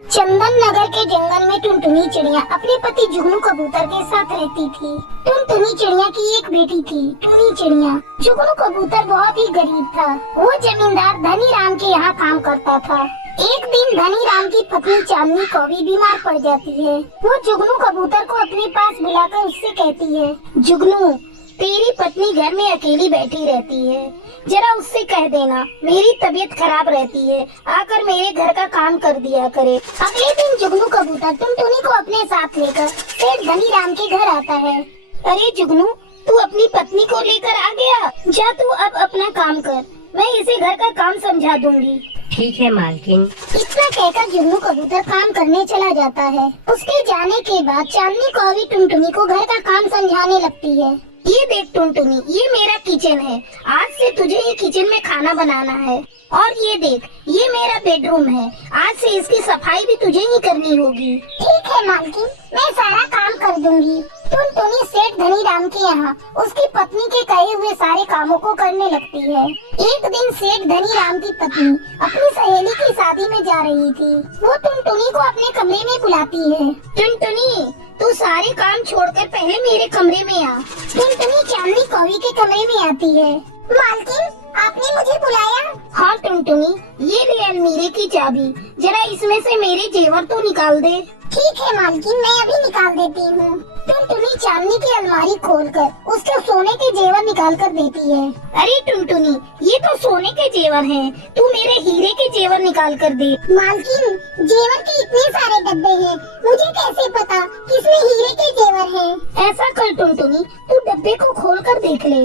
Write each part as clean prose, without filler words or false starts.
चंदन नगर के जंगल में टुनटुनी चिड़िया अपने पति जुगनू कबूतर के साथ रहती थी। टुनटुनी चिड़िया की एक बेटी थी, टुनी चिड़िया। जुगनू कबूतर बहुत ही गरीब था। वो जमींदार धनी राम के यहाँ काम करता था। एक दिन धनी राम की पत्नी चांदनी कौवी बीमार पड़ जाती है। वो जुगनू कबूतर को अपने पास बुलाकर उससे कहती है, जुगनू, तेरी पत्नी घर में अकेली बैठी रहती है, जरा उससे कह देना मेरी तबीयत खराब रहती है, आकर मेरे घर का काम कर दिया करे। अगले दिन जुगनू कबूतर टुनटुनी को अपने साथ लेकर सेठ धनी राम के घर आता है। अरे जुगनू, तू अपनी पत्नी को लेकर आ गया, जा तू अब अपना काम कर, मैं इसे घर का काम समझा दूंगी। ठीक है मालकिन। इतना कहकर जुगनू कबूतर काम करने चला जाता है। उसके जाने के बाद चांदनी कौवी टुनटुनी को घर का काम समझाने लगती है। ये देख टुनटुनी, ये मेरा किचन है, आज से तुझे ये किचन में खाना बनाना है। और ये देख, ये मेरा बेडरूम है, आज से इसकी सफाई भी तुझे ही करनी होगी। ठीक है मालकिन, मैं सारा काम कर दूंगी। टुनटुनी सेठ धनी राम के यहाँ उसकी पत्नी के कहे हुए सारे कामों को करने लगती है। एक दिन सेठ धनी राम की पत्नी अपनी सहेली की शादी में जा रही थी। वो टुनटुनी को अपने कमरे में बुलाती है। टुनटुनी, तू सारे काम छोड़कर पहले मेरे कमरे में आ। टुनटुनी चांदनी कौवी के कमरे में आती है। मालकिन, आपने मुझे बुलाया? हाँ टुनटुनी, ये ले अलमीरे की चाबी, जरा इसमें से मेरे जेवर तो निकाल दे। ठीक है मालकिन, मैं अभी निकाल देती हूँ। टुनटुनी चांदनी की अलमारी खोलकर उसके सोने के जेवर निकाल कर देती है। अरे टुनटुनी, ये तो सोने के जेवर हैं, तू मेरे हीरे के जेवर निकाल कर दे। मालकिन, जेवर के इतने सारे डब्बे हैं, मुझे कैसे पता किसमें हीरे के जेवर हैं? ऐसा कर टुनटुनी, तू डब्बे को खोल कर देख ले।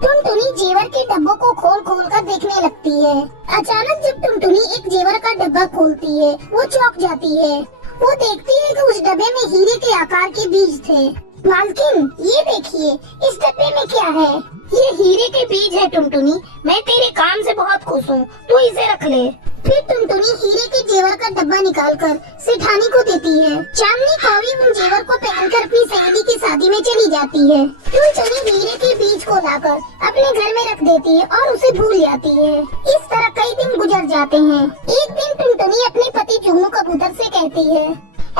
टुनटुनी जेवर के डब्बों को खोल खोल कर देखने लगती है। अचानक जब टुनटुनी एक जेवर का डब्बा खोलती है, वो चौंक जाती है। वो देखती है कि उस डब्बे में हीरे के आकार के बीज थे। मालकिन, ये देखिए, इस डब्बे में क्या है? ये हीरे के बीज है टुनटुनी, मैं तेरे काम से बहुत खुश हूँ, तू इसे रख ले। फिर टुनटुनी हीरे के जेवर का डब्बा निकालकर सेठानी को देती है। चांदनी कौवी उन जेवर को पहनकर अपनी सहेली की शादी में चली जाती है। टुनटुनी हीरे के बीज को लाकर अपने घर में रख देती है और उसे भूल जाती है। इस तरह कई दिन गुजर जाते हैं। एक दिन टुनटुनी अपने पति जुगनू कबूतर से कहती है,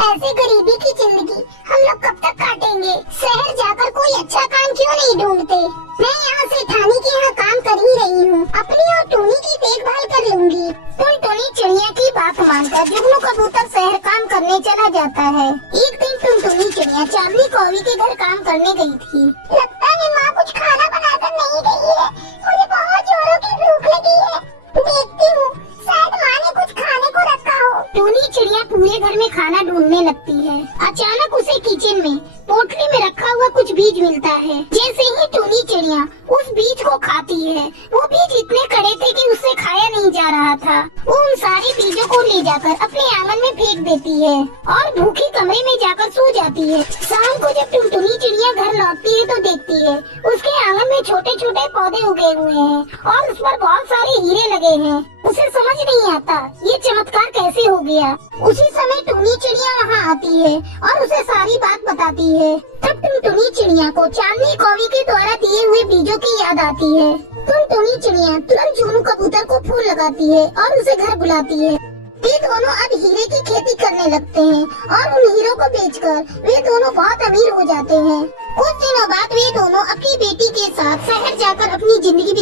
ऐसे गरीबी की जिंदगी हम लोग कब तक काटेंगे? शहर जाकर कोई अच्छा काम क्यों नहीं ढूंढते? मैं यहाँ सेठानी के यहाँ काम कर ही रही हूँ, अपनी और टूनी की देखभाल कर लूंगी। टुनटुनी चिड़िया की बात मानकर जुगनू कबूतर शहर काम करने चला जाता है। एक दिन टुनटुनी चिड़िया चांदनी कौवी के घर काम करने गई थी। लगता है माँ कुछ खाना बनाकर नहीं गई है, मुझे बहुत जोरों की भूख लगी है, देखती हूँ शायद माँ ने कुछ खाने को रखा हो। टूनी चिड़िया पूरे घर में खाना ढूंढने लगती है। अचानक उसे किचन में पोटली में रखा हुआ कुछ बीज मिलता है। जैसे ही टूनी चिड़िया उस बीज को खाती है, वो बीज इतने कड़े थे कि उससे खाया नहीं जा रहा था। वो उन सारे बीजों को ले जाकर अपने आंगन में फेंक देती है और भूखी कमरे में जाकर सो जाती है। शाम को जब टुनटुनी चिड़िया घर लौटती है तो देखती है उसके आंगन में छोटे छोटे पौधे उगे हुए हैं और उस पर बहुत सारे हीरे लगे हैं। उसे समझ नहीं आता ये चमत्कार कैसे हो गया। उसी समय टूनी चिड़िया वहाँ आती है और उसे सारी बात बताती है। तब टुनटुनी चिड़िया को चांदनी कौवी के द्वारा दिए हुए बीजों की याद आती है। टुनटुनी चिड़िया तुरंत जुगनू कबूतर को फूल लगाती है और उसे घर बुलाती है। वे दोनों अब हीरे की खेती करने लगते हैं और उन हीरों को बेचकर वे दोनों बहुत अमीर हो जाते हैं। कुछ दिनों बाद वे दोनों अपनी बेटी के साथ शहर जाकर अपनी जिंदगी